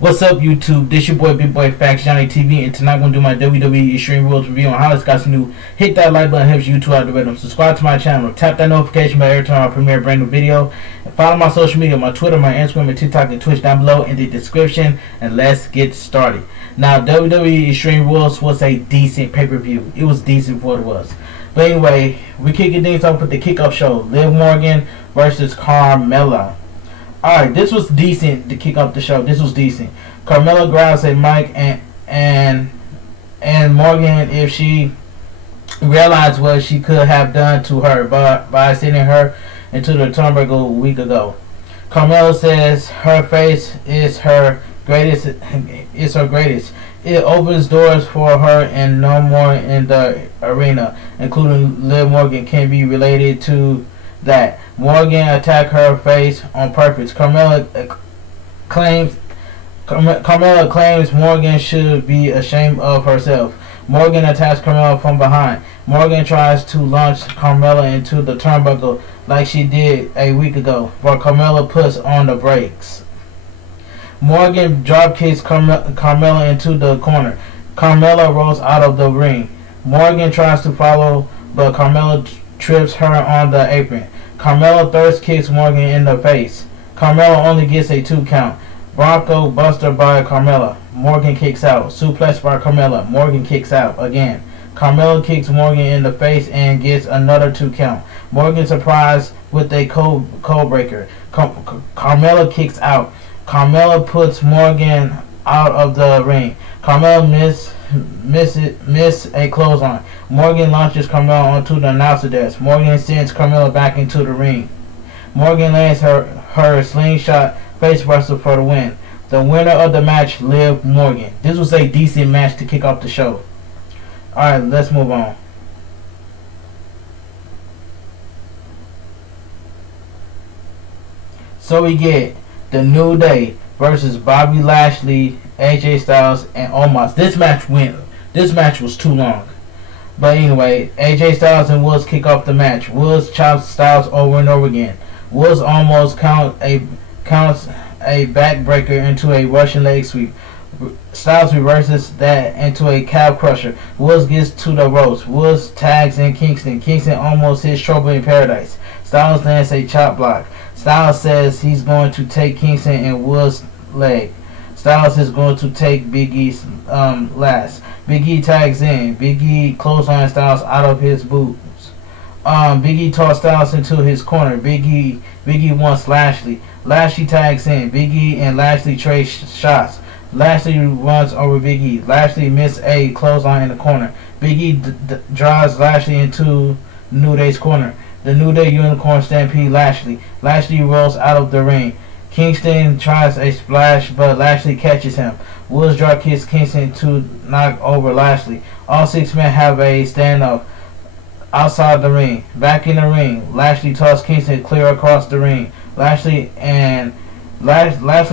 What's up, YouTube? This your boy, Big Boy Facts, Johnny TV, and tonight I'm going to do my WWE Extreme Rules review on how it's got some new. Hit that like button, helps YouTube algorithm. Subscribe to my channel, tap that notification bell every time I premiere a brand new video, and follow my social media, my Twitter, my Instagram, and TikTok, and Twitch down below in the description, and let's get started. Now, WWE Extreme Rules was a decent pay-per-view. It was decent for what it was. But anyway, we kicking things off with the kickoff show. Liv Morgan versus Carmella. Alright, this was decent to kick off the show. This was decent. Carmella grabs a mic and Morgan, if she realized what she could have done to her by sending her into the turnbuckle a week ago. Carmella says her face is her greatest. It opens doors for her and no more in the arena, including Liv Morgan, can be related to that. Morgan attacked her face on purpose. Carmella claims Morgan should be ashamed of herself. Morgan attacks Carmella from behind. Morgan tries to launch Carmella into the turnbuckle like she did a week ago, but Carmella puts on the brakes. Morgan dropkicks Carmella into the corner. Carmella rolls out of the ring. Morgan tries to follow, but Carmella trips her on the apron. Carmella thirst kicks Morgan in the face. Carmella only gets a 2 count. Bronco Buster by Carmella. Morgan kicks out. Suplex by Carmella. Morgan kicks out again. Carmella kicks Morgan in the face and gets another 2 count. Morgan surprised with a code breaker. Carmella kicks out. Carmella puts Morgan out of the ring. Carmella miss a clothesline. Morgan launches Carmella onto the announcer desk. Morgan sends Carmella back into the ring. Morgan lands her slingshot facebuster for the win. The winner of the match, Liv Morgan. This was a decent match to kick off the show. Alright, let's move on. So we get The New Day versus Bobby Lashley, AJ Styles, and Omos. This match was too long. But anyway, AJ Styles and Woods kick off the match. Woods chops Styles over and over again. Woods almost counts a backbreaker into a Russian leg sweep. Styles reverses that into a calf crusher. Woods gets to the ropes. Woods tags in Kingston. Kingston almost hits Trouble in Paradise. Styles lands a chop block. Styles says he's going to take Kingston and Woods' leg. Styles is going to take Big E's last. Big E tags in. Big E clothesline Styles out of his boots. Big E tosses Styles into his corner. Big E wants Lashley. Lashley tags in. Big E and Lashley trade shots. Lashley runs over Big E. Lashley missed a clothesline in the corner. Big E drives Lashley into New Day's corner. The New Day Unicorn stampede Lashley. Lashley rolls out of the ring. Kingston tries a splash, but Lashley catches him. Woods drop kicks Kingston to knock over Lashley. All 6 men have a standoff outside the ring. Back in the ring, Lashley tosses Kingston clear across the ring. Lashley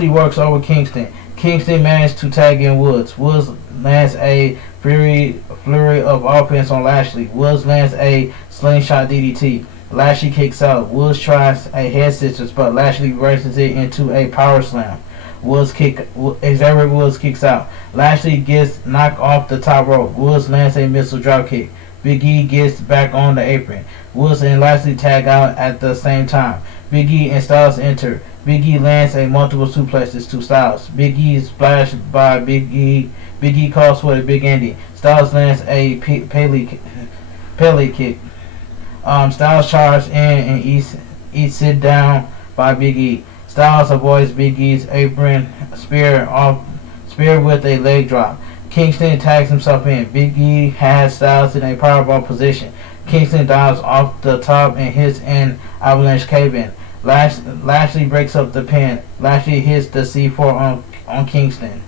works over Kingston. Kingston managed to tag in Woods. Woods lands a flurry of offense on Lashley. Woods lands a slingshot DDT. Lashley kicks out. Woods tries a head scissors, but Lashley reverses it into a power slam. Xavier Woods kicks out. Lashley gets knocked off the top rope. Woods lands a missile drop kick. Big E gets back on the apron. Woods and Lashley tag out at the same time. Big E and Styles enter. Big E lands a multiple suplexes to Styles. Big E is splashed by Big E. Big E calls for a big ending. Styles lands a Pele kick. Styles charges in and eats it down by Big E. Styles avoids Big E's apron spear with a leg drop. Kingston tags himself in. Big E has Styles in a powerbomb position. Kingston dives off the top and hits an avalanche cave-in. Lashley breaks up the pin. Lashley hits the C4 on Kingston.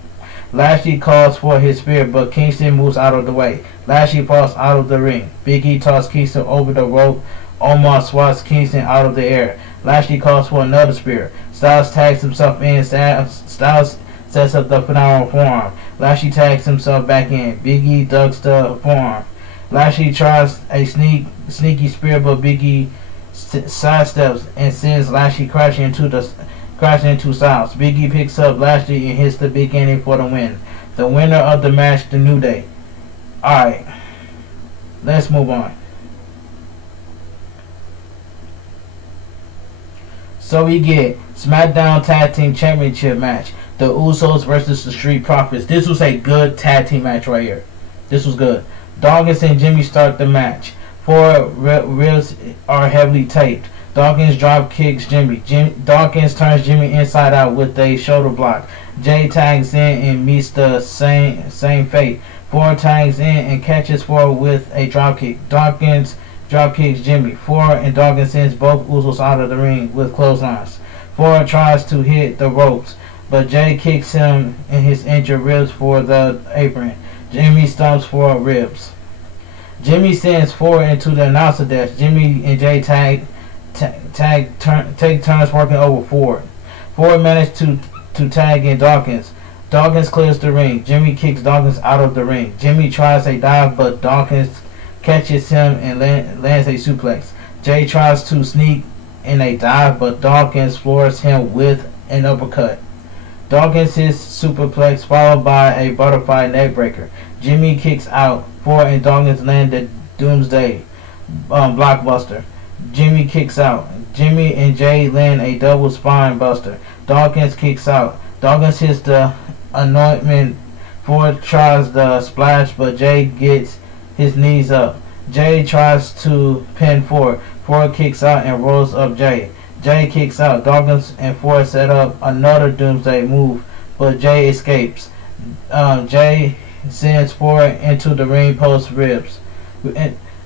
Lashley calls for his spear, but Kingston moves out of the way. Lashley falls out of the ring. Big E tosses Kingston over the rope. Omos swats Kingston out of the air. Lashley calls for another spear. Styles tags himself in. Styles sets up the phenomenal forearm. Lashley tags himself back in. Big E ducks the forearm. Lashley tries a sneaky spear, but Big E sidesteps and sends Lashley crashing into crashing into Styles. Big E picks up Lashley and hits the beginning for the win. The winner of the match, the New Day. Alright, let's move on. So we get SmackDown Tag Team Championship match. The Usos versus the Street Profits. This was a good tag team match right here. This was good. Dawkins and Jimmy start the match. 4 ribs are heavily taped. Dawkins drop kicks Jimmy. Dawkins turns Jimmy inside out with a shoulder block. Jay tags in and meets the same fate. 4 tags in and catches 4 with a drop kick. Dawkins drop kicks Jimmy. 4 and Dawkins sends both Usos out of the ring with clotheslines. 4 tries to hit the ropes, but Jay kicks him in his injured ribs for the apron. Jimmy stomps 4 ribs. Jimmy sends 4 into the announcer desk. Jimmy and Jay take turns working over 4. 4 managed to tag in Dawkins. Dawkins clears the ring. Jimmy kicks Dawkins out of the ring. Jimmy tries a dive, but Dawkins catches him and lands a suplex. Jay tries to sneak in a dive, but Dawkins floors him with an uppercut. Dawkins hits superplex followed by a butterfly neckbreaker. Jimmy kicks out. 4 and Dawkins land the Doomsday blockbuster. Jimmy kicks out. Jimmy and Jay land a double spine buster. Dawkins kicks out. Dawkins hits the anointment. 4 tries the splash, but Jay gets his knees up. Jay tries to pin 4. 4 kicks out and rolls up Jay. Jay kicks out. Dawkins and 4 set up another Doomsday move, but Jay escapes. Jay sends 4 into the ring post ribs.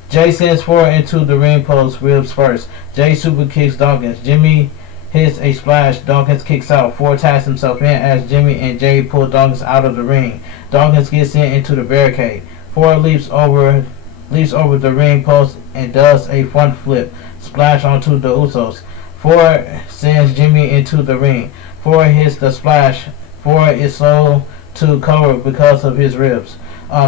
Jay sends 4 into the ring post ribs first. Jay super kicks Dawkins. Jimmy hits a splash. Dawkins kicks out. 4 ties himself in as Jimmy and Jay pull Dawkins out of the ring. Dawkins gets into the barricade. 4 leaps over the ring post and does a front flip splash onto the Usos. 4 sends Jimmy into the ring. 4 hits the splash. 4 is slow to cover because of his ribs.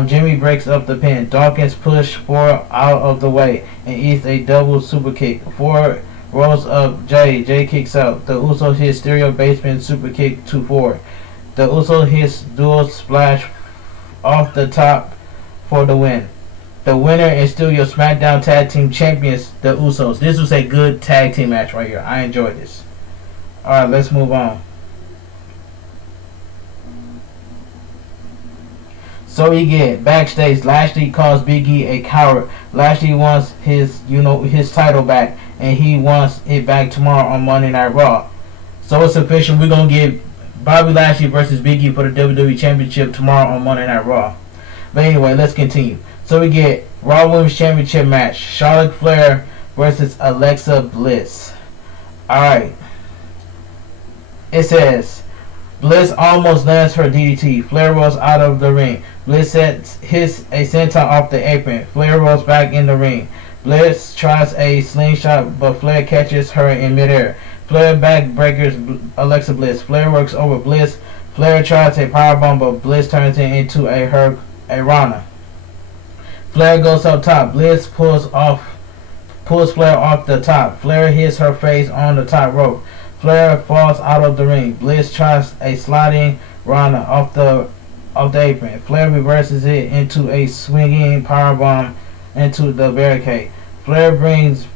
Jimmy breaks up the pin. Dawkins pushes 4 out of the way and eats a double super kick. 4 rolls up Jay. Jay kicks out. The Usos hit stereo basement super kick to 4. The Usos hits dual splash off the top for the win. The winner is still your SmackDown Tag Team Champions, the Usos. This was a good tag team match right here. I enjoyed this. Alright, let's move on. So we get backstage. Lashley calls Big E a coward. Lashley wants his title back, and he wants it back tomorrow on Monday Night Raw. So it's official. We're gonna get Bobby Lashley versus Big E for the WWE Championship tomorrow on Monday Night Raw. But anyway, let's continue. So we get Raw Women's Championship match. Charlotte Flair versus Alexa Bliss. Alright. It says Bliss almost lands her DDT. Flair rolls out of the ring. Bliss hits a senton off the apron. Flair rolls back in the ring. Bliss tries a slingshot, but Flair catches her in midair. Flair backbreakers Alexa Bliss. Flair works over Bliss. Flair tries a powerbomb, but Bliss turns it into a Rana. Flair goes up top. Bliss pulls Flair off the top. Flair hits her face on the top rope. Flair falls out of the ring. Bliss tries a sliding Rana off the apron. Flair reverses it into a swinging powerbomb into the barricade. Flair brings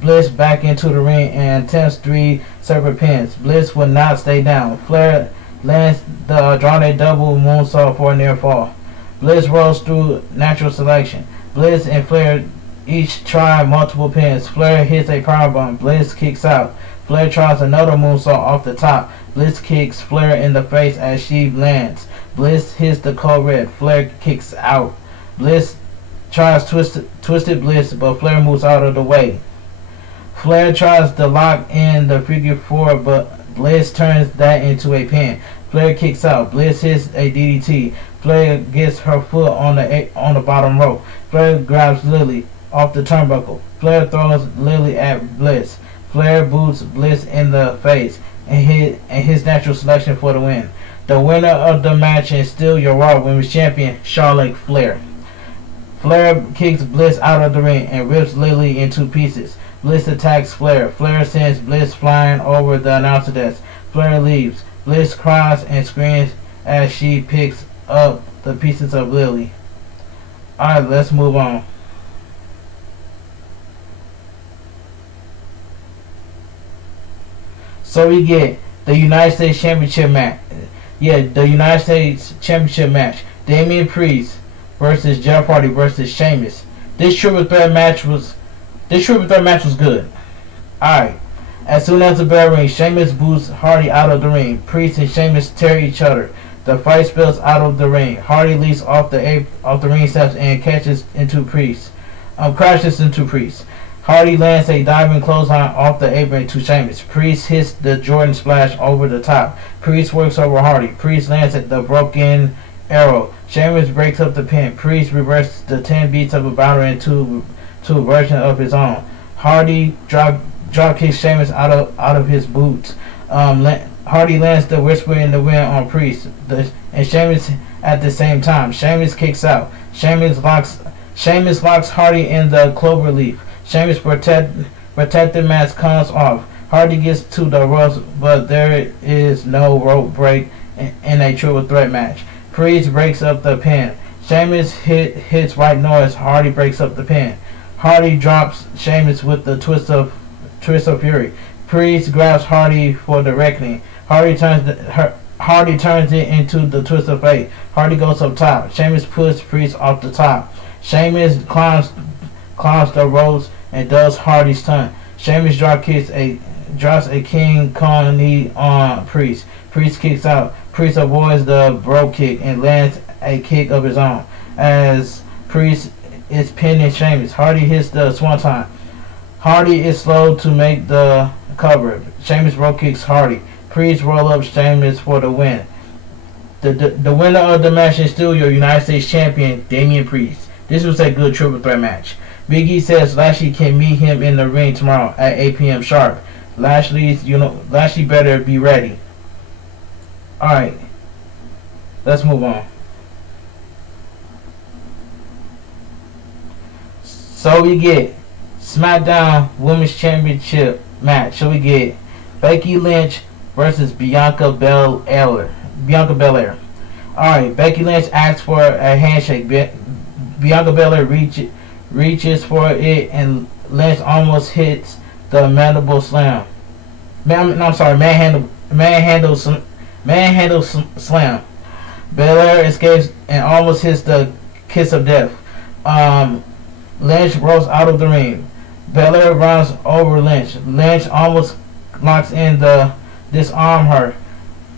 Bliss back into the ring and attempts 3 separate pins. Bliss will not stay down. Flair lands the Andrade double moonsault for a near fall. Bliss rolls through natural selection. Bliss and Flair each try multiple pins. Flair hits a powerbomb. Bliss kicks out. Flair tries another moonsault off the top. Bliss kicks Flair in the face as she lands. Bliss hits the Code Red. Flair kicks out. Bliss tries Twisted Bliss, but Flair moves out of the way. Flair tries to lock in the figure 4, but Bliss turns that into a pin. Flair kicks out. Bliss hits a DDT. Flair gets her foot on the bottom rope. Flair grabs Lily off the turnbuckle. Flair throws Lily at Bliss. Flair boots Bliss in the face and his natural selection for the win. The winner of the match is still your Raw Women's Champion, Charlotte Flair. Flair kicks Bliss out of the ring and rips Lily in 2 pieces. Bliss attacks Flair. Flair sends Bliss flying over the announcer desk. Flair leaves. Bliss cries and screams as she picks up the pieces of Lily. Alright, let's move on. So we get the United States Championship match. Yeah, the United States Championship match. Damian Priest versus Jeff Hardy versus Sheamus. This triple threat match was good. Alright. As soon as the bell rings, Sheamus boots Hardy out of the ring. Priest and Sheamus tear each other. The fight spills out of the ring. Hardy leaps off the ring steps and crashes into Priest. Hardy lands a diving clothesline off the apron to Sheamus. Priest hits the Jordan splash over the top. Priest works over Hardy. Priest lands at the broken arrow. Sheamus breaks up the pin. Priest reverses the 10 beats of a battle into a version of his own. Hardy drop kicks Sheamus out of his boots. Hardy lands the Whisper in the Wind on Priest and Sheamus at the same time. Sheamus kicks out. Sheamus locks Hardy in the clover leaf. Sheamus' protective mask comes off. Hardy gets to the ropes, but there is no rope break in a triple threat match. Priest breaks up the pin. Sheamus hits right noise. Hardy breaks up the pin. Hardy drops Sheamus with the twist of fury. Priest grabs Hardy for the reckoning. Hardy turns it into the twist of fate. Hardy goes up top. Sheamus pushes Priest off the top. Sheamus climbs the ropes and does Hardy's turn. Sheamus drops a King Kong knee on Priest. Priest kicks out. Priest avoids the rope kick and lands a kick of his own. As Priest is pinning Sheamus, Hardy hits the swanton. Hardy is slow to make the cover. Sheamus rope kicks Hardy. Priest roll up Sheamus for the win. The winner of the match is still your United States Champion, Damian Priest. This was a good triple threat match. Big E says Lashley can meet him in the ring tomorrow at 8 p.m. sharp. Lashley better be ready. Alright. Let's move on. So we get SmackDown Women's Championship match. So we get Becky Lynch versus Bianca Belair. Alright, Becky Lynch asks for a handshake. Bianca Belair reaches for it and Lynch almost hits the mandible slam. Manhandle slam. Belair escapes and almost hits the kiss of death. Lynch rolls out of the ring. Belair runs over Lynch. Lynch almost locks in the disarm her.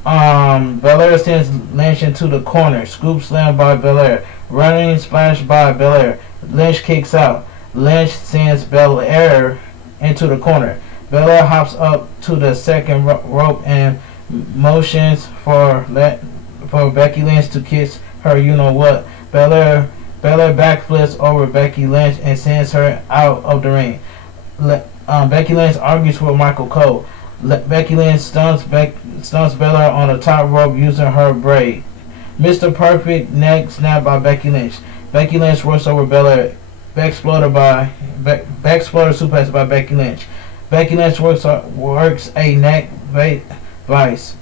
Belair sends Lynch into the corner. Scoop slam by Belair. Running splash by Belair. Lynch kicks out. Lynch sends Belair into the corner. Belair hops up to the second rope and motions for Becky Lynch to kiss her. You know what? Belair backflips over Becky Lynch and sends her out of the ring. Becky Lynch argues with Michael Cole. Becky Lynch stuns Belair on the top rope using her braid. Mr. Perfect neck snap by Becky Lynch. Becky Lynch works over Belair. Back exploder suplex by Becky Lynch. Becky Lynch works a neck vice.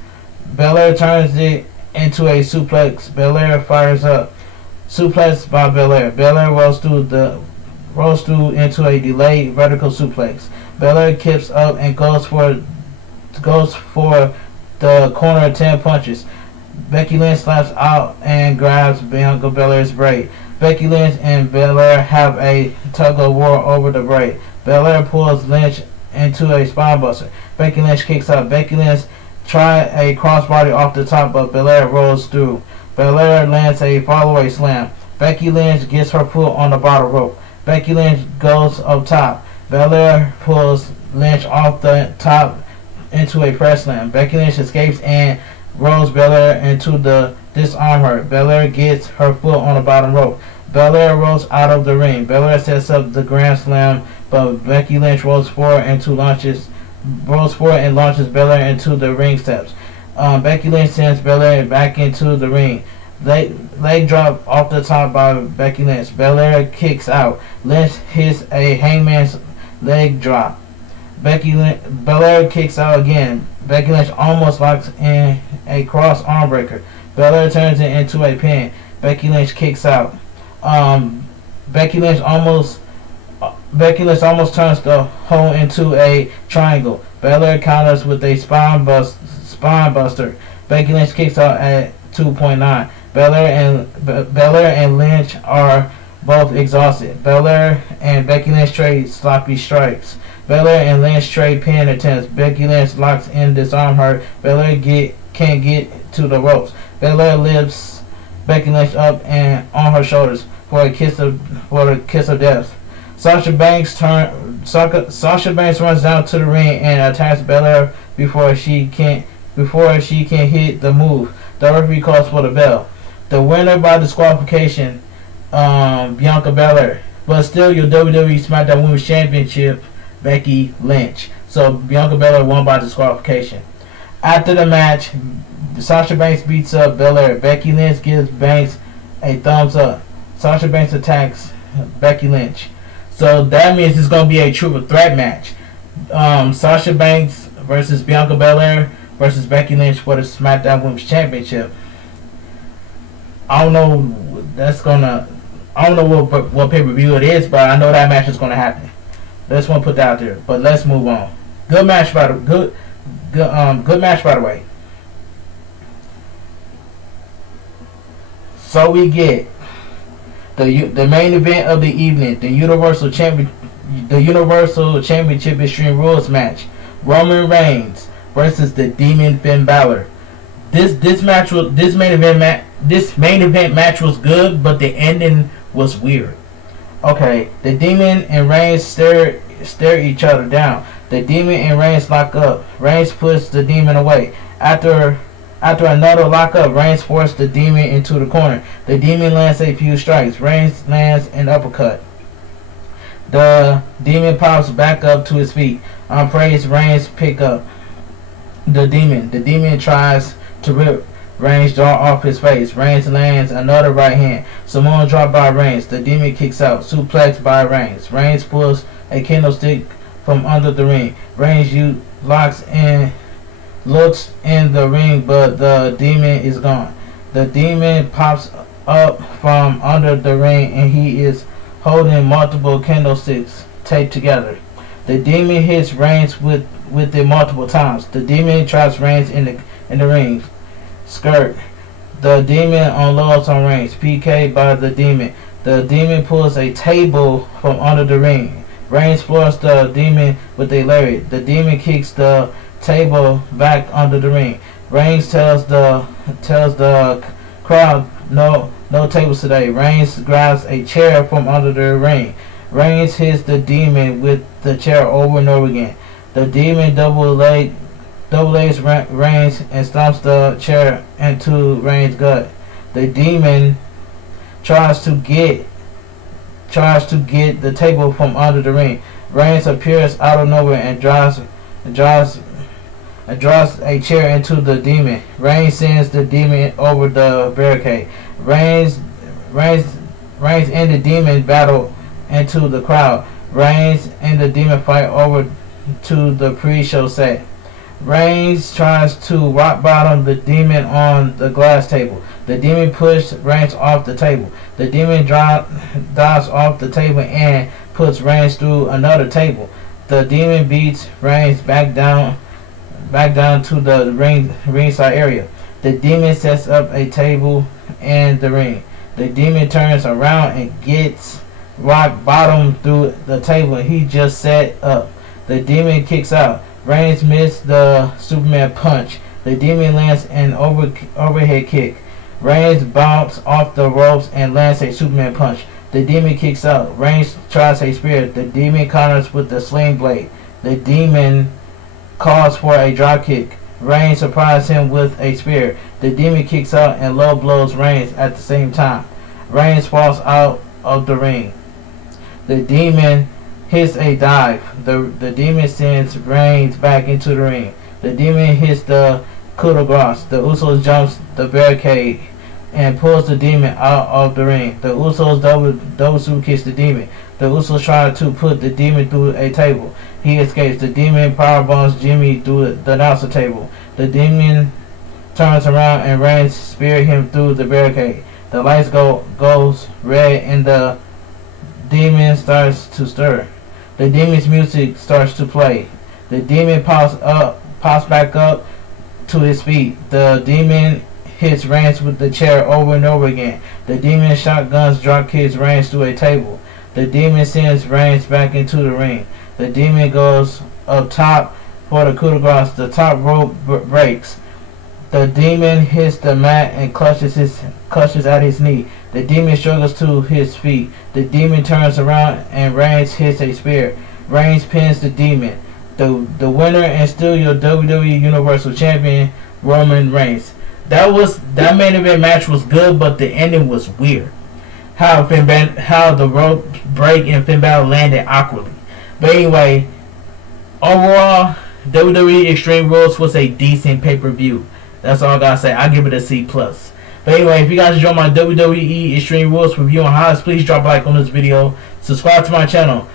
Belair turns it into a suplex. Belair fires up. Suplex by Belair. Belair rolls through into a delayed vertical suplex. Belair kips up and goes for the corner 10 punches. Becky Lynch slaps out and grabs Bianca Belair's braid. Becky Lynch and Belair have a tug of war over the braid. Belair pulls Lynch into a spinebuster. Becky Lynch kicks out. Becky Lynch tries a crossbody off the top, but Belair rolls through. Belair lands a fallaway slam. Becky Lynch gets her foot on the bottom rope. Becky Lynch goes up top. Belair pulls Lynch off the top into a press slam. Becky Lynch escapes and rolls Belair into the disarm her. Belair gets her foot on the bottom rope. Belair rolls out of the ring. Belair sets up the grand slam, but Becky Lynch rolls forward and launches Belair into the ring steps. Becky Lynch sends Belair back into the ring. Leg drop off the top by Becky Lynch. Belair kicks out. Lynch hits a hangman's leg drop. Belair kicks out again. Becky Lynch almost locks in a cross arm breaker. Belair turns it into a pin. Becky Lynch kicks out. Becky Lynch almost turns the hole into a triangle. Belair counters with a spine buster. Becky Lynch kicks out at 2.9. Belair and Lynch are both exhausted. Belair and Becky Lynch trade sloppy strikes. Belair and Lynch trade pin attempts. Becky Lynch locks in, disarm her. Belair can't get to the ropes. Belair lifts Becky Lynch up and on her shoulders for a kiss of death. Sasha Banks runs down to the ring and attacks Belair before she can hit the move. The referee calls for the bell. The winner by disqualification, Bianca Belair. But still your WWE SmackDown Women's Championship, Becky Lynch. So Bianca Belair won by disqualification. After the match, Sasha Banks beats up Belair. Becky Lynch gives Banks a thumbs up. Sasha Banks attacks Becky Lynch. So that means it's going to be a triple threat match. Sasha Banks versus Bianca Belair versus Becky Lynch for the SmackDown Women's Championship. I don't know what pay-per-view it is, but I know that match is going to happen. Let's want to put that out there. But let's move on. Good match by the way. So we get the main event of the evening, the Universal Championship Extreme Rules match. Roman Reigns versus the Demon Finn Balor. This main event match was good, but the ending was weird. Okay, the Demon and Reigns stare each other down. The Demon and Reigns lock up. Reigns pushes the Demon away. After another lockup, Reigns forces the Demon into the corner. The Demon lands a few strikes. Reigns lands an uppercut. The Demon pops back up to his feet. Praise Reigns pick up the Demon. The Demon tries to rip Reigns' jaw off his face. Reigns lands another right hand. Samoan drop by Reigns. The Demon kicks out. Suplex by Reigns. Reigns pulls a candlestick from under the ring. Reigns looks in the ring, but the Demon is gone. The Demon pops up from under the ring, and he is holding multiple candlesticks taped together. The Demon hits Reigns with it multiple times. The Demon traps Reigns in the ring skirt. The Demon unloads on Reigns. PK by the Demon. The Demon pulls a table from under the ring. Reigns floors the Demon with a lariat. The Demon kicks the table back under the ring. Reigns tells the crowd no tables today. Reigns grabs a chair from under the ring. Reigns hits the Demon with the chair over and over again. The Demon double legs Reigns and stomps the chair into Reigns' gut. The Demon tries to get the table from under the ring. Reigns appears out of nowhere and draws a chair into the Demon. Reigns sends the Demon over the barricade. Reigns and the Demon battle into the crowd. Reigns and the Demon fight over to the pre-show set. Reigns tries to rock bottom the Demon on the glass table. The Demon pushes Reigns off the table. The Demon dives off the table and puts Reigns through another table. The Demon beats Reigns back down to the ringside area. The Demon sets up a table in the ring. The Demon turns around and gets rock bottom through the table he just set up. The Demon kicks out. Reigns missed the Superman punch. The Demon lands an overhead kick. Reigns bounces off the ropes and lands a Superman punch. The Demon kicks out. Reigns tries a spear. The Demon counters with the sling blade. The Demon calls for a drop kick. Reigns surprises him with a spear. The Demon kicks out and low blows Reigns at the same time. Reigns falls out of the ring. The Demon hits a dive. The Demon sends Reigns back into the ring. The Demon hits the coup de grace. The Usos jumps the barricade. and pulls the Demon out of the ring. The Usos double super kicks the Demon. The Usos try to put the Demon through a table. He escapes. The Demon powerbombs Jimmy through the announcer table. The Demon turns around and Reigns spears him through the barricade. The lights goes red and the Demon starts to stir. The Demon's music starts to play. The Demon pops back up to his feet. The Demon hits Reigns with the chair over and over again. The Demon shotguns drop kicks Reigns through a table. The Demon sends Reigns back into the ring. The Demon goes up top for the coup de grace. The top rope breaks. The Demon hits the mat and clutches at his knee. The Demon struggles to his feet. The Demon turns around and Reigns hits a spear. Reigns pins the Demon. The winner and still your WWE Universal Champion, Roman Reigns. That main event match was good, but the ending was weird. How the rope break and Finn Balor landed awkwardly. But anyway, overall, WWE Extreme Rules was a decent pay-per-view. That's all I gotta say. I give it a C+. But anyway, if you guys enjoy my WWE Extreme Rules review on highlights, please drop a like on this video. Subscribe to my channel.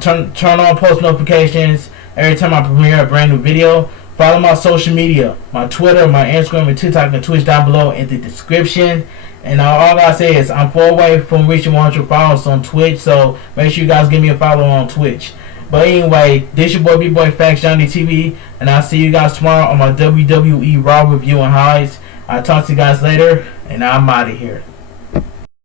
Turn on post notifications every time I premiere a brand new video. Follow my social media, my Twitter, my Instagram, and TikTok, and Twitch down below in the description. And all I gotta say is I'm far away from reaching 100 followers on Twitch, so make sure you guys give me a follow on Twitch. But anyway, this your boy B-Boy Facts Johnny TV, and I'll see you guys tomorrow on my WWE Raw review and highlights. I'll talk to you guys later, and I'm out of here.